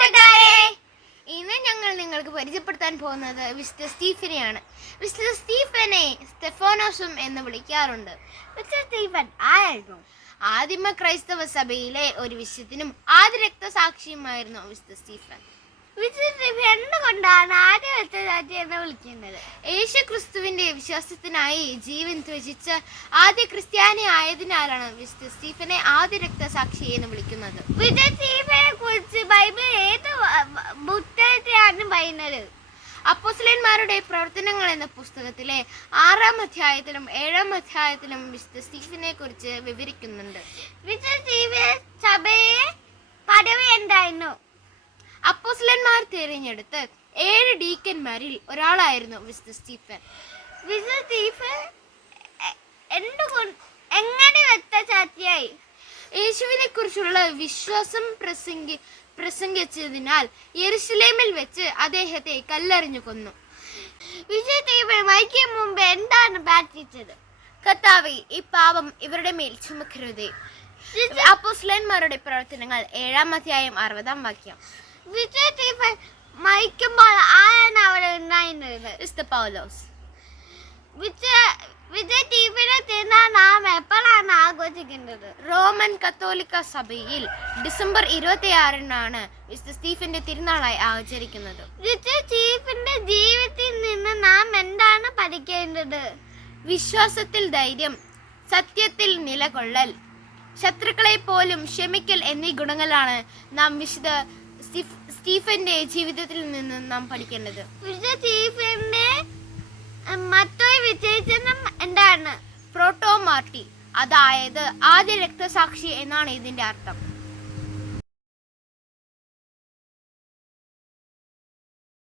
കൂട്ടുകാരെ, ഇന്ന് ഞങ്ങൾ നിങ്ങൾക്ക് പരിചയപ്പെടുത്താൻ പോകുന്നത് വിശുദ്ധ സ്റ്റീഫനെയാണ്. വിശുദ്ധ സ്റ്റീഫനെ സ്തെഫാനോസും എന്ന് വിളിക്കാറുണ്ട്. വിശുദ്ധ സ്റ്റീഫൻ ആരായിരുന്നു? ആദിമ ക്രൈസ്തവ സഭയിലെ ഒരു വിശുദ്ധനും ആദ്യ രക്തസാക്ഷിയുമായിരുന്നു വിശുദ്ധ സ്റ്റീഫൻ. വിശുദ്ധ സ്റ്റീഫൻ എന്തുകൊണ്ടാണ് ആദ്യ രക്തസാക്ഷി എന്ന് വിളിക്കുന്നത്? യേശു ക്രിസ്തുവിന്റെ വിശ്വാസത്തിനായി ജീവൻ ത്യജിച്ച ആദ്യ ക്രിസ്ത്യാനി ആയതിനാലാണ് വിശുദ്ധ സ്റ്റീഫനെ ആദ്യ രക്തസാക്ഷി എന്ന് വിളിക്കുന്നത്. വിശുദ്ധ സ്റ്റീഫനെ കുറിച്ച് ബൈബിൾ ഏത് പുസ്തകത്തിലാണ് പറയുന്നത്? അപ്പോസ്തലന്മാരുടെ പ്രവർത്തനങ്ങൾ എന്ന പുസ്തകത്തിലെ 6-ാം അധ്യായത്തിലും 7-ാം അധ്യായത്തിലും വിശുദ്ധ സ്റ്റീഫനെ കുറിച്ച് വിവരിക്കുന്നുണ്ട്. വിശുദ്ധ സ്റ്റീഫൻ സഭയെ പദവി എന്തായിരുന്നു? അപ്പോസ്തലന്മാർ തിരഞ്ഞെടുത്ത് 7 ഡീക്കന്മാരിൽ ഒരാളായിരുന്നു വിശുദ്ധ സ്റ്റീഫൻ. വിശുദ്ധ സ്റ്റീഫൻ എങ്ങനെ രക്തസാക്ഷിയായി? യേശുവിനെ കുറിച്ചുള്ള വിശ്വാസം പ്രസംഗിച്ചതിനാൽ യെരുശലേമിൽ വെച്ച് അദ്ദേഹത്തെ കല്ലെറിഞ്ഞു കൊന്നു. വിശുദ്ധ സ്റ്റീഫൻ മരിക്കും മുമ്പ് എന്താണ് പ്രാർത്ഥിച്ചത്? കർത്താവേ, ഈ പാപം ഇവരുടെ മേൽ ചുമക്കരുതേ. അപ്പോസ്തലന്മാരുടെ പ്രവർത്തനങ്ങൾ 7-ാം അധ്യായം 60-ാം വാക്യം. വിശുദ്ധ സ്റ്റീഫൻ മരിക്കുമ്പോൾ ആരാണ് അവിടെ ഉണ്ടായിരുന്നത്? വിശുദ്ധ പൗലോസ്. വിശുദ്ധ സ്റ്റീഫനെ തിരുനാൾ നാം എപ്പോഴാണ് ആഘോഷിക്കുന്നത്? റോമൻ കത്തോലിക്ക സഭയിൽ ഡിസംബർ 26-നാണ് വിശുദ്ധ സ്റ്റീഫന്റെ തിരുനാളായി ആചരിക്കുന്നത്. വിശുദ്ധ സ്റ്റീഫന്റെ ജീവിതത്തിൽ നിന്ന് നാം എന്താണ് പഠിക്കേണ്ടത്? വിശ്വാസത്തിൽ ധൈര്യം, സത്യത്തിൽ നിലകൊള്ളൽ, ശത്രുക്കളെ പോലും ക്ഷമിക്കൽ എന്നീ ഗുണങ്ങളാണ് നാം വിശുദ്ധ സ്റ്റീഫന്റെ ജീവിതത്തിൽ നിന്ന് നാം പഠിക്കേണ്ടത്. വിശുദ്ധ സ്റ്റീഫന്റെ മറ്റൊരു വിശേഷണം എന്താണ്? പ്രോട്ടോ മാർട്ടി, അതായത് ആദ്യ രക്തസാക്ഷി എന്നാണ് ഇതിന്റെ അർത്ഥം.